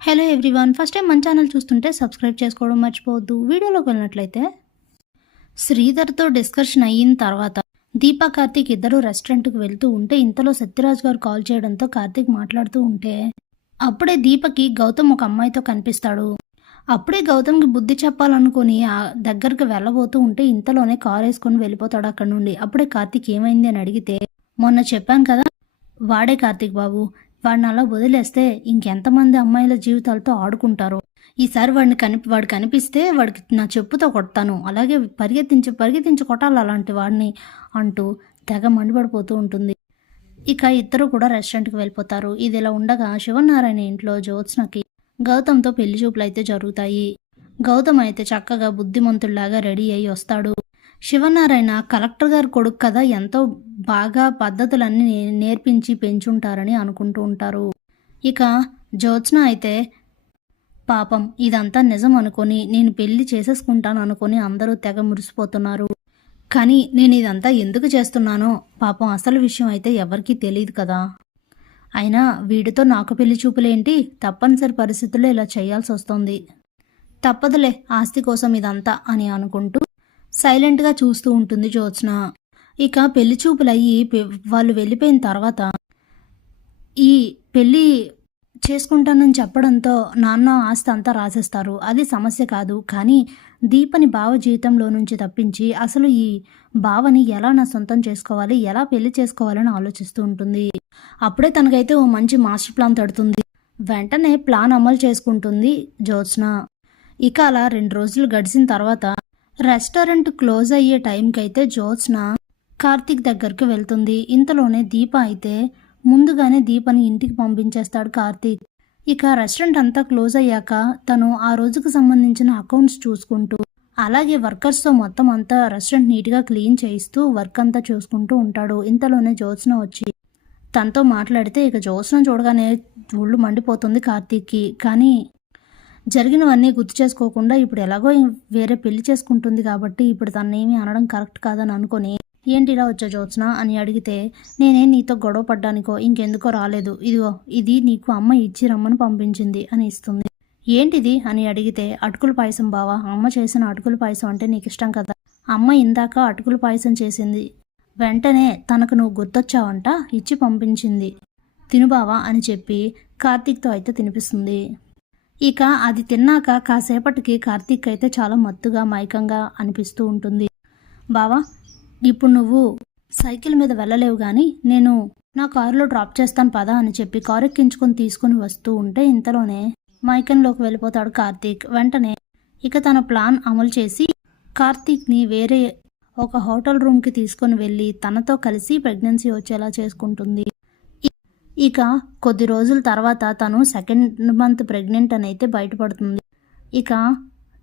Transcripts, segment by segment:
Hello everyone first time మన channel చూస్తుంటే subscribe చేసుకోవడం మర్చిపోవద్దు. వీడియోలోకి వెళ్ళినట్లయితే శ్రీధర్తో డిస్కషన్ అయిన తర్వాత దీపా కార్తీక్ ఇద్దరు రెస్టారెంట్కి వెళ్తూ ఉంటే ఇంతలో సత్యరాజ్ గారు కాల్ చేయడంతో కార్తీక్ మాట్లాడుతూ ఉంటే అప్పుడే దీపకి గౌతమ్ ఒక అమ్మాయితో కనిపిస్తాడు. అప్పుడే గౌతమ్కి బుద్ధి చెప్పాలనుకుని ఆ దగ్గరకు వెళ్ళబోతూ ఉంటే ఇంతలోనే కార్ వేసుకొని వెళ్ళిపోతాడు అక్కడ నుండి. అప్పుడే కార్తీక్ ఏమైంది అని అడిగితే మొన్న చెప్పాను కదా వాడే కార్తీక్ బాబు. వాడిని అలా వదిలేస్తే ఇంకెంతమంది అమ్మాయిల జీవితాలతో ఆడుకుంటారో. ఈసారి వాడిని కనిపి వాడు కనిపిస్తే వాడికి నా చెప్పుతో కొడతాను. అలాగే పరిగెత్తించి పరిగెత్తించి కొట్టాలి అలాంటి వాడిని అంటూ తెగ మండిపడిపోతూ ఉంటుంది. ఇక ఇద్దరు కూడా రెస్టారెంట్కి వెళ్ళిపోతారు. ఇది ఇలా ఉండగా శివనారాయణ ఇంట్లో జ్యోత్స్నకి గౌతమ్తో పెళ్ళి చూపులు అయితే జరుగుతాయి. గౌతమ్ అయితే చక్కగా బుద్ధిమంతుల్లాగా రెడీ అయ్యి వస్తాడు. శివనారాయణ కలెక్టర్ గారి కొడుకు కదా ఎంతో బాగా పద్ధతులన్నీ నేర్పించి పెంచుంటారని అనుకుంటూ ఉంటారు. ఇక జ్యోత్స్న అయితే పాపం ఇదంతా నిజం అనుకొని నేను పెళ్ళి చేసేసుకుంటాను అనుకొని అందరూ తెగ మురిసిపోతున్నారు. కానీ నేను ఇదంతా ఎందుకు చేస్తున్నానో పాపం అసలు విషయం అయితే ఎవరికీ తెలియదు కదా. అయినా వీడితో నాకు పెళ్ళి చూపులేంటి? తప్పనిసరి పరిస్థితుల్లో ఇలా చేయాల్సి వస్తుంది. తప్పదులే ఆస్తి కోసం ఇదంతా అని అనుకుంటూ సైలెంట్గా చూస్తూ ఉంటుంది జ్యోత్స్న. ఇక పెళ్ళి చూపులయ్యి పె- వాళ్ళు వెళ్ళిపోయిన తర్వాత ఈ పెళ్ళి చేసుకుంటానని చెప్పడంతో నాన్న ఆస్తి అంతా రాసేస్తారు. అది సమస్య కాదు. కానీ దీపని బావ జీవితంలో నుంచి తప్పించి అసలు ఈ బావని ఎలా నా సొంతం చేసుకోవాలి? ఎలా పెళ్ళి చేసుకోవాలని ఆలోచిస్తూ ఉంటుంది. అప్పుడే తనకైతే ఓ మంచి మాస్టర్ ప్లాన్ తడుతుంది. వెంటనే ప్లాన్ అమలు చేసుకుంటుంది జ్యోత్స్న. ఇక అలా రెండు రోజులు గడిచిన తర్వాత రెస్టారెంట్ క్లోజ్ అయ్యే టైంకి అయితే జ్యోత్స్న కార్తీక్ దగ్గరికి వెళ్తుంది. ఇంతలోనే దీప అయితే ముందుగానే దీపని ఇంటికి పంపించేస్తాడు కార్తీక్. ఇక రెస్టారెంట్ అంతా క్లోజ్ అయ్యాక తను ఆ రోజుకు సంబంధించిన అకౌంట్స్ చూసుకుంటూ అలాగే వర్కర్స్తో మొత్తం అంతా రెస్టారెంట్ నీట్గా క్లీన్ చేయిస్తూ వర్క్ అంతా చూసుకుంటూ ఉంటాడు. ఇంతలోనే జ్యోత్స్న వచ్చి తనతో మాట్లాడితే ఇక జ్యోత్స్న చూడగానే ఒళ్ళు మండిపోతుంది కార్తీక్కి. కానీ జరిగినవన్నీ గుర్తు చేసుకోకుండా ఇప్పుడు ఎలాగో వేరే పెళ్ళి చేసుకుంటుంది కాబట్టి ఇప్పుడు తనేమి అనడం కరెక్ట్ కాదని అనుకొని ఏంటి ఇలా వచ్చా జ్యోత్స్న? అని అడిగితే నేనే నీతో గొడవ పడ్డానికో ఇంకెందుకో రాలేదు. ఇదిగో ఇది నీకు అమ్మ ఇచ్చి రమ్మని పంపించింది అని ఇస్తుంది. ఏంటిది? అని అడిగితే అటుకుల పాయసం బావా అమ్మ చేసిన అటుకుల పాయసం అంటే నీకు ఇష్టం కదా. అమ్మ ఇందాక అటుకుల పాయసం చేసింది. వెంటనే తనకు నువ్వు గుర్తొచ్చావంట ఇచ్చి పంపించింది. తిను బావా అని చెప్పి కార్తీక్తో అయితే తినిపిస్తుంది. ఇక అది తిన్నాక కాసేపటికి కార్తీక్ అయితే చాలా మత్తుగా మైకంగా అనిపిస్తూ ఉంటుంది. బావా ఇప్పుడు నువ్వు సైకిల్ మీద వెళ్ళలేవు కానీ నేను నా కారులో డ్రాప్ చేస్తాను పదా అని చెప్పి కారు ఎక్కించుకొని తీసుకుని వస్తూ ఉంటే ఇంతలోనే మైకంలోకి వెళ్ళిపోతాడు కార్తీక్. వెంటనే ఇక తన ప్లాన్ అమలు చేసి కార్తీక్ని వేరే ఒక హోటల్ రూమ్కి తీసుకొని వెళ్ళి తనతో కలిసి ప్రెగ్నెన్సీ వచ్చేలా చేసుకుంటుంది. ఇక కొద్ది రోజుల తర్వాత తను సెకండ్ మంత్ ప్రెగ్నెంట్ అని అయితే బయటపడుతుంది. ఇక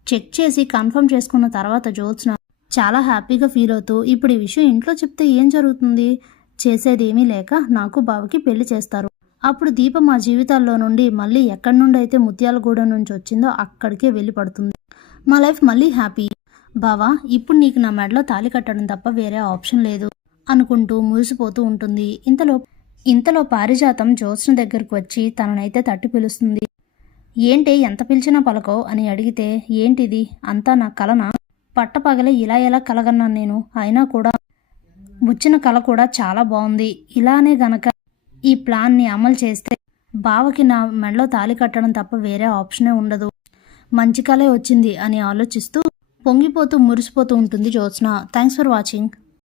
చెక్ చేసి కన్ఫర్మ్ చేసుకున్న తర్వాత జ్యోత్స్న చాలా హ్యాపీగా ఫీల్ అవుతూ ఇప్పుడు ఈ విషయం ఇంట్లో చెప్తే ఏం జరుగుతుంది? చేసేదేమీ లేక నాకు బావకి పెళ్ళి చేస్తారు. అప్పుడు దీప మా జీవితాల్లో నుండి మళ్ళీ ఎక్కడి నుండి అయితే ముత్యాలగూడెం నుంచి వచ్చిందో అక్కడికే వెళ్ళి పడుతుంది. మా లైఫ్ మళ్ళీ హ్యాపీ. బావా ఇప్పుడు నీకు నా మెడలో తాళి కట్టడం తప్ప వేరే ఆప్షన్ లేదు అనుకుంటూ మురిసిపోతూ ఉంటుంది. ఇంతలో ఇంతలో పారిజాతం జ్యోత్స్న దగ్గరకు వచ్చి తననైతే తట్టి పిలుస్తుంది. ఏంటి ఎంత పిలిచినా పలకో అని అడిగితే ఏంటిది? అంతా నా కలనా? పట్టపగలే ఇలా ఎలా కలగన్నాను నేను? అయినా కూడా వచ్చిన కళ కూడా చాలా బాగుంది ఇలానే గనక ఈ ప్లాన్ని అమలు చేస్తే బావకి నా మెడలో తాళి కట్టడం తప్ప వేరే ఆప్షనే ఉండదు. మంచి కళే వచ్చింది అని ఆలోచిస్తూ పొంగిపోతూ మురిసిపోతూ ఉంటుంది జ్యోత్స్న. Thanks for watching.